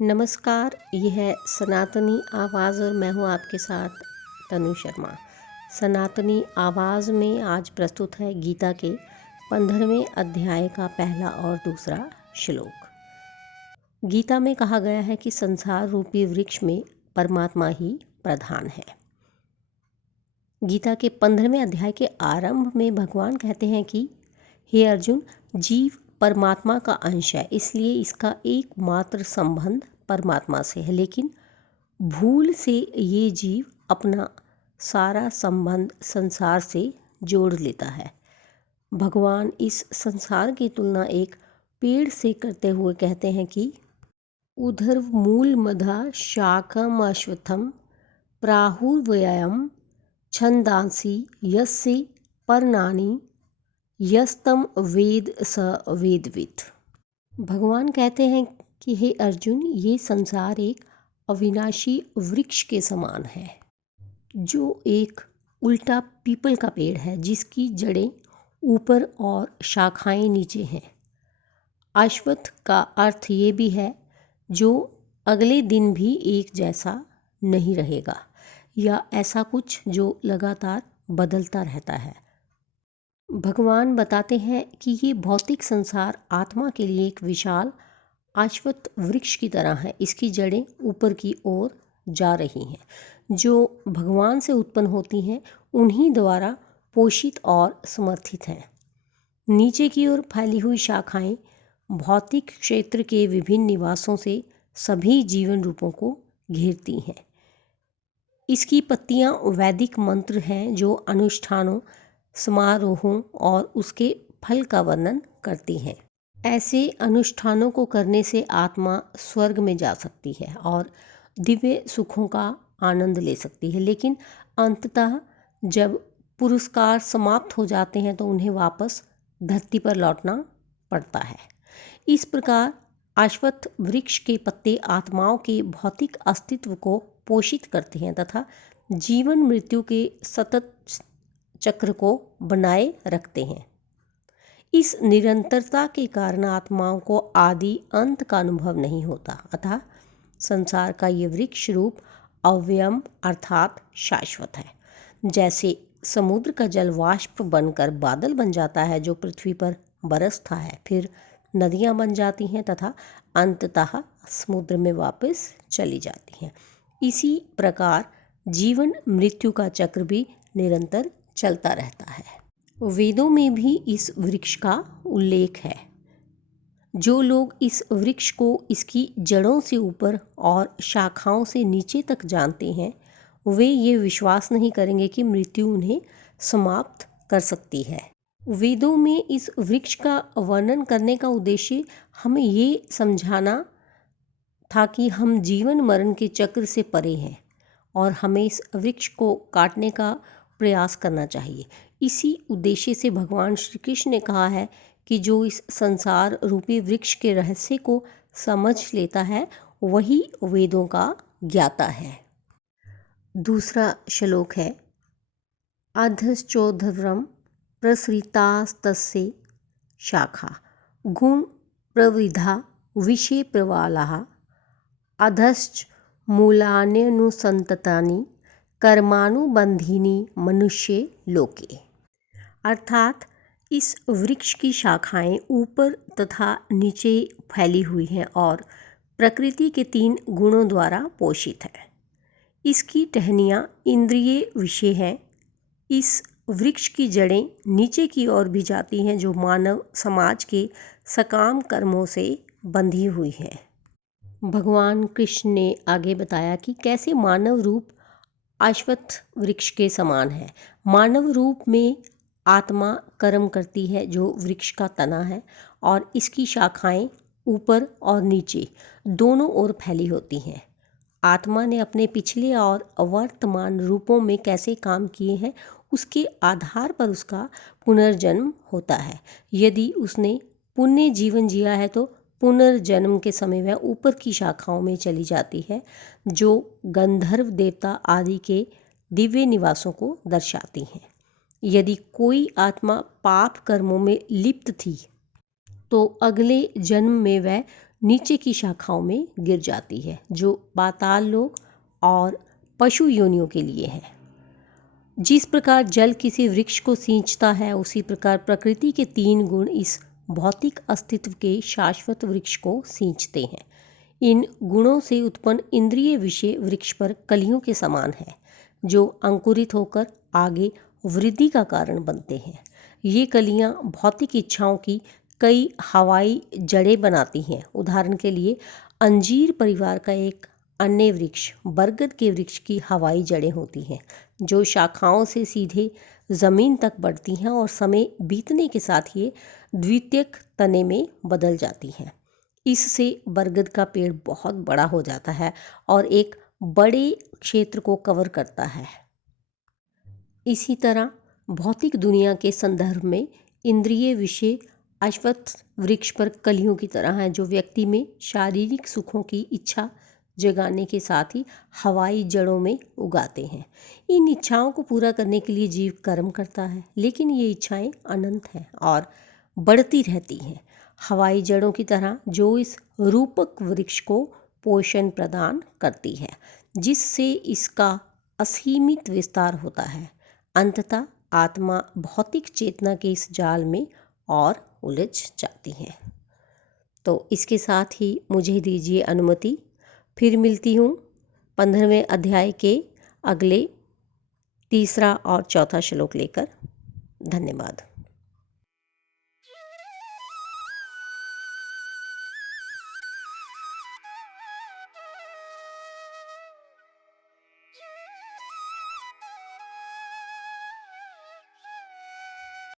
नमस्कार, ये है सनातनी आवाज़ और मैं हूँ आपके साथ तनु शर्मा। सनातनी आवाज़ में आज प्रस्तुत है गीता के 15वें अध्याय का पहला और दूसरा श्लोक। गीता में कहा गया है कि संसार रूपी वृक्ष में परमात्मा ही प्रधान है। गीता के 15वें अध्याय के आरंभ में भगवान कहते हैं कि हे अर्जुन, जीव परमात्मा का अंश है, इसलिए इसका एकमात्र संबंध परमात्मा से है। लेकिन भूल से ये जीव अपना सारा संबंध संसार से जोड़ लेता है। भगवान इस संसार की तुलना एक पेड़ से करते हुए कहते हैं कि उधर मूल मधा शाखम अश्वत्थम प्राहुर्व्ययम छंदांसी यस्य पर्णानि यस्तम वेद स वेदवित्। भगवान कहते हैं कि हे अर्जुन, ये संसार एक अविनाशी वृक्ष के समान है, जो एक उल्टा पीपल का पेड़ है जिसकी जड़ें ऊपर और शाखाएं नीचे हैं। अश्वत्थ का अर्थ ये भी है जो अगले दिन भी एक जैसा नहीं रहेगा, या ऐसा कुछ जो लगातार बदलता रहता है। भगवान बताते हैं कि ये भौतिक संसार आत्मा के लिए एक विशाल अश्वत्थ वृक्ष की तरह है। इसकी जड़ें ऊपर की ओर जा रही हैं, जो भगवान से उत्पन्न होती हैं, उन्हीं द्वारा पोषित और समर्थित हैं। नीचे की ओर फैली हुई शाखाएं भौतिक क्षेत्र के विभिन्न निवासों से सभी जीवन रूपों को घेरती हैं। इसकी पत्तियां वैदिक मंत्र हैं जो अनुष्ठानों, समारोहों और उसके फल का वर्णन करती हैं। ऐसे अनुष्ठानों को करने से आत्मा स्वर्ग में जा सकती है और दिव्य सुखों का आनंद ले सकती है, लेकिन अंततः जब पुरस्कार समाप्त हो जाते हैं तो उन्हें वापस धरती पर लौटना पड़ता है। इस प्रकार अश्वत्थ वृक्ष के पत्ते आत्माओं के भौतिक अस्तित्व को पोषित करते हैं तथा जीवन मृत्यु के सतत चक्र को बनाए रखते हैं। इस निरंतरता के कारण आत्माओं को आदि अंत का अनुभव नहीं होता, अतः संसार का ये वृक्ष रूप अव्ययम अर्थात शाश्वत है। जैसे समुद्र का जल वाष्प बनकर बादल बन जाता है जो पृथ्वी पर बरसता है, फिर नदियाँ बन जाती हैं तथा अंततः समुद्र में वापस चली जाती हैं। इसी प्रकार जीवन मृत्यु का चक्र भी निरंतर चलता रहता है। वेदों में भी इस वृक्ष का उल्लेख है। जो लोग इस वृक्ष को इसकी जड़ों से ऊपर और शाखाओं से नीचे तक जानते हैं, वे ये विश्वास नहीं करेंगे कि मृत्यु उन्हें समाप्त कर सकती है। वेदों में इस वृक्ष का वर्णन करने का उद्देश्य हमें ये समझाना था कि हम जीवन मरण के चक्र से परे हैं और हमें इस वृक्ष को काटने का प्रयास करना चाहिए। इसी उद्देश्य से भगवान श्री कृष्ण ने कहा है कि जो इस संसार रूपी वृक्ष के रहस्य को समझ लेता है वही वेदों का ज्ञाता है। दूसरा श्लोक है अधश्चोर्ध्वं प्रसृतास्तस्य शाखा गुण प्रवृद्धा विषे प्रवालाः अधश्च मूलान्यनुसंततानि कर्मानुबंधीनि मनुष्य लोके। अर्थात इस वृक्ष की शाखाएं ऊपर तथा नीचे फैली हुई हैं और प्रकृति के 3 गुणों द्वारा पोषित है। इसकी टहनियाँ इंद्रिय विषय हैं। इस वृक्ष की जड़ें नीचे की ओर भी जाती हैं जो मानव समाज के सकाम कर्मों से बंधी हुई हैं। भगवान कृष्ण ने आगे बताया कि कैसे मानव रूप अश्वत्थ वृक्ष के समान है। मानव रूप में आत्मा कर्म करती है जो वृक्ष का तना है और इसकी शाखाएं ऊपर और नीचे दोनों ओर फैली होती हैं। आत्मा ने अपने पिछले और वर्तमान रूपों में कैसे काम किए हैं उसके आधार पर उसका पुनर्जन्म होता है। यदि उसने पुण्य जीवन जिया है तो पुनर्जन्म के समय वह ऊपर की शाखाओं में चली जाती है जो गंधर्व देवता आदि के दिव्य निवासों को दर्शाती हैं। यदि कोई आत्मा पाप कर्मों में लिप्त थी तो अगले जन्म में वह नीचे की शाखाओं में गिर जाती है, जो पाताल लोक और पशु योनियों के लिए है। जिस प्रकार जल किसी वृक्ष को सींचता है, उसी प्रकार प्रकृति के 3 गुण इस भौतिक अस्तित्व के शाश्वत वृक्ष को सींचते हैं। इन गुणों से उत्पन्न इंद्रिय विषय वृक्ष पर कलियों के समान है, जो अंकुरित होकर आगे वृद्धि का कारण बनते हैं। ये कलियां भौतिक इच्छाओं की कई हवाई जड़ें बनाती हैं। उदाहरण के लिए अंजीर परिवार का एक अन्य वृक्ष बरगद के वृक्ष की हवाई जड़ें होती हैं, जो शाखाओं से सीधे ज़मीन तक बढ़ती हैं और समय बीतने के साथ ये द्वितीयक तने में बदल जाती हैं। इससे बरगद का पेड़ बहुत बड़ा हो जाता है और एक बड़े क्षेत्र को कवर करता है। इसी तरह भौतिक दुनिया के संदर्भ में इंद्रिय विषय अश्वत्थ वृक्ष पर कलियों की तरह हैं, जो व्यक्ति में शारीरिक सुखों की इच्छा जगाने के साथ ही हवाई जड़ों में उगाते हैं। इन इच्छाओं को पूरा करने के लिए जीव कर्म करता है, लेकिन ये इच्छाएं अनंत हैं और बढ़ती रहती हैं, हवाई जड़ों की तरह, जो इस रूपक वृक्ष को पोषण प्रदान करती है, जिससे इसका असीमित विस्तार होता है। अंततः आत्मा भौतिक चेतना के इस जाल में और उलझ जाती है। तो इसके साथ ही मुझे दीजिए अनुमति, फिर मिलती हूँ 15वें अध्याय के अगले 3रा और 4था श्लोक लेकर। धन्यवाद।